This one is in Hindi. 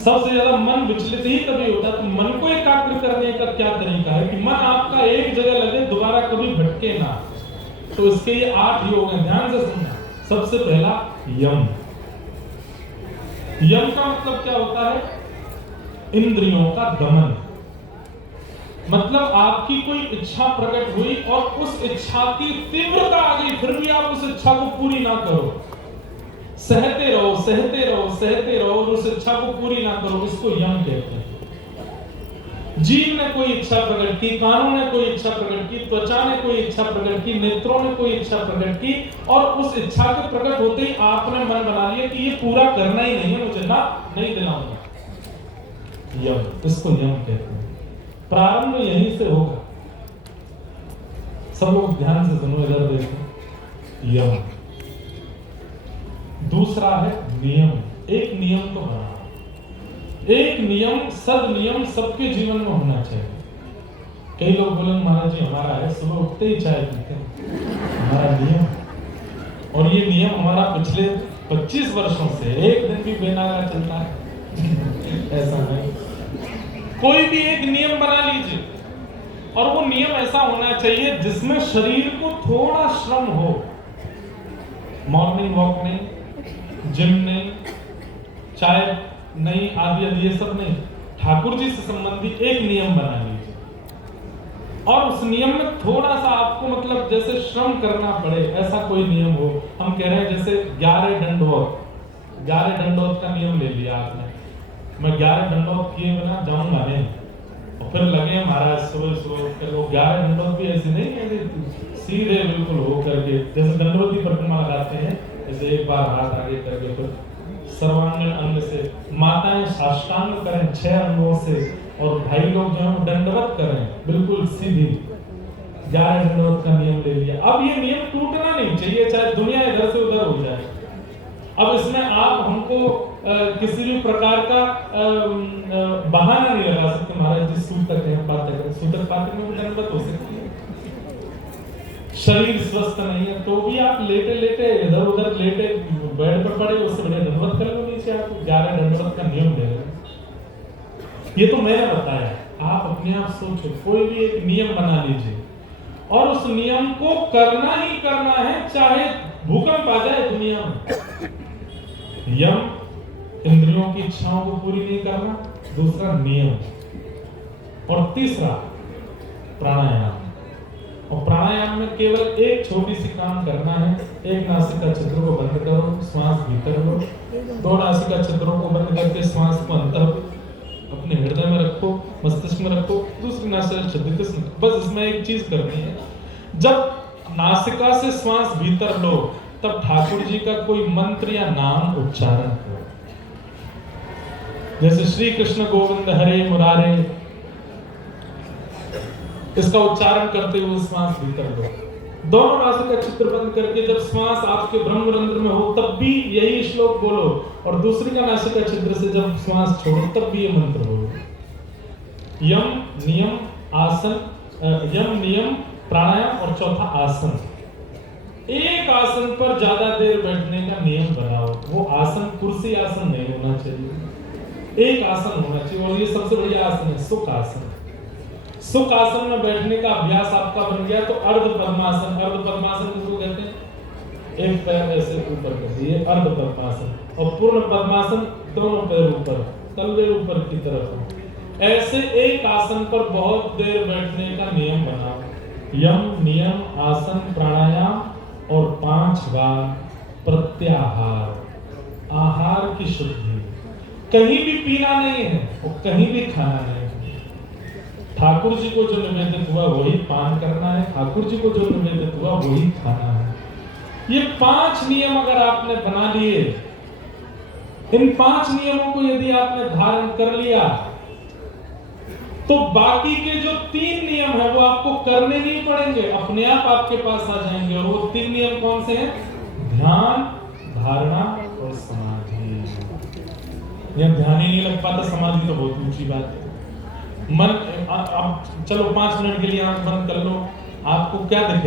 सबसे ज्यादा मन विचलित ही तभी होता है। तो मन को एकाग्र करने का क्या तरीका है कि मन आपका एक जगह लगे, दोबारा कभी भटके ना। तो इसके ये 8 योग हैं, ध्यान से सुनना। सबसे पहला यम। यम का मतलब क्या होता है? इंद्रियों का दमन। मतलब आपकी कोई इच्छा प्रकट हुई और उस इच्छा की तीव्रता आ गई, फिर भी आप उस इच्छा को पूरी ना करो, सहते रहो सहते रहो सहते रहो और उस इच्छा को पूरी ना करो, इसको यम कहते हैं। जीव ने कोई इच्छा प्रकट की, कानों ने कोई इच्छा प्रकट की, त्वचा ने कोई इच्छा प्रकट की, नेत्रों ने कोई इच्छा प्रकट की, और उस इच्छा के प्रकट होते ही आपने मन बना लिया कि ये पूरा करना ही नहीं है, मुझे ना नहीं दिलाऊंगा। यम, इसको यम कहते हैं। प्रारंभ यहीं से होगा। सब लोग ध्यान से सुनो, इधर देखो। यम। दूसरा है नियम। एक नियम तो बना, एक नियम, सद नियम सबके जीवन में होना चाहिए। कई लोग बोलेंगे महाराज जी हमारा है, सुबह उठते ही चाय पीते हैं, हमारा नियम। और ये नियम हमारा पिछले 25 वर्षों से एक दिन भी बेनागा चलता है। ऐसा नहीं, कोई भी एक नियम बना लीजिए, और वो नियम ऐसा होना चाहिए जिसमें शरीर को थोड़ा श्रम हो। मॉर्निंग वॉक नहीं, जिम नहीं, चाय नहीं, आदि आदि ये सब नहीं। ठाकुर जी से संबंधित एक नियम बना लीजिए, और उस नियम में थोड़ा सा आपको मतलब जैसे श्रम करना पड़े, ऐसा कोई नियम हो। हम कह रहे हैं जैसे 11 दंडवत, 11 दंडवत का नियम ले लिया आपने, मैं 11 दंडवत किए बिना जाऊंगा नहीं, और फिर लगे महाराज सुबह सुबह वो 11 दंडवत भी ऐसे नहीं है, सीधे बिल्कुल हो करके, जैसे दंडवती परिक्रमा लगाते हैं, जैसे एक बार हाथ आगे करके फिर सर्वांगीण अंग से, माताएं साष्टांग करें 6 अंगों से, और भाई लोग जो है दंडवत करें बिल्कुल सीधी। 11 दंडवत का नियम ले लिया। अब ये नियम टूटना नहीं चाहिए, चाहे दुनिया इधर से उधर हो जाए। अब इसमें आप हमको किसी भी प्रकार का बहाना नहीं लगा सकते, महाराज जी सूतक है, पातक है। सूतक पातक में दंडवत हो सकती है। शरीर स्वस्थ नहीं है तो भी आप लेटे लेटे इधर उधर लेटे बेड पर पड़े, उससे बढ़िया दंडवत कर लो नीचे। आपको 11 दंडवत का नियम दे रहे, ये तो मैंने बताया, आप अपने आप सोचो। कोई भी एक नियम बना लीजिए, और उस नियम को करना ही करना है, चाहे भूकंप आ जाए दुनिया में। यम, इंद्रियों की इच्छाओं को पूरी नहीं करना, दूसरा नियम, और तीसरा प्राणायाम। और प्राणायाम में केवल एक छोटी सी काम करना है। एक नासिका छिद्र को बंद करो, श्वास भीतर लो, 2 नासिका छिद्रों को बंद करके श्वास को अंतर अपने हृदय में रखो, मस्तिष्क में रखो, दूसरी नासिका छिद्र के साथ। बस इसमें एक चीज करनी है, जब नासिका से श्वास भीतर लो तब ठाकुर जी का कोई मंत्र या नाम उच्चारण करो, जैसे श्री कृष्ण गोविंद हरे मुरारे, इसका उच्चारण करते हुए श्वास भीतर लो। दोनों नासिका छिद्र बंद करके जब श्वास आपके ब्रह्मरंध्र में हो तब भी यही श्लोक बोलो, और दूसरी का नासिका छिद्र से जब श्वास छोड़ो तब भी ये मंत्र बोलो। यम, नियम, आसन, यम, नियम, प्राणायाम, और चौथा आसन। एक आसन पर ज्यादा देर बैठने का नियम बनाओ। वो आसन कुर्सी आसन नहीं होना चाहिए, एक आसन होना चाहिए, और ये सबसे बढ़िया आसन है सुख आसन। सुख आसन में बैठने का अभ्यास आपका बन गया तो अर्ध पद्मासन। अर्ध पद्मासन किसको कहते हैं? एक पैर ऐसे ऊपर कर दिए, अर्ध पद्मासन। और पूर्ण पद्मासन, दोनों पैर ऊपर, तलवे ऊपर की तरफ। ऐसे एक आसन पर बहुत देर बैठने का नियम बनाओ। यम, नियम, आसन, प्राणायाम, और 5 बार प्रत्याहार, आहार की शुद्धि। कहीं भी पीना नहीं है और कहीं भी खाना नहीं है। ठाकुर जी को जो निवेदित हुआ वही पान करना है, ठाकुर जी को जो निवेदित हुआ वही खाना है। ये 5 नियम अगर आपने बना लिए, इन 5 नियमों को यदि आपने धारण कर लिया, तो बाकी के जो 3 नियम है वो आपको करने नहीं पड़ेंगे, अपने आप आपके पास आ जाएंगे। और वो 3 नियम कौन से हैं? ध्यान, धारणा और समाधि। यह ध्यान ही नहीं लग पाता, समाधि तो बहुत ऊंची बात है। मन अब चलो 5 मिनट के लिए आंख बंद कर लो, आपको क्या दिखे?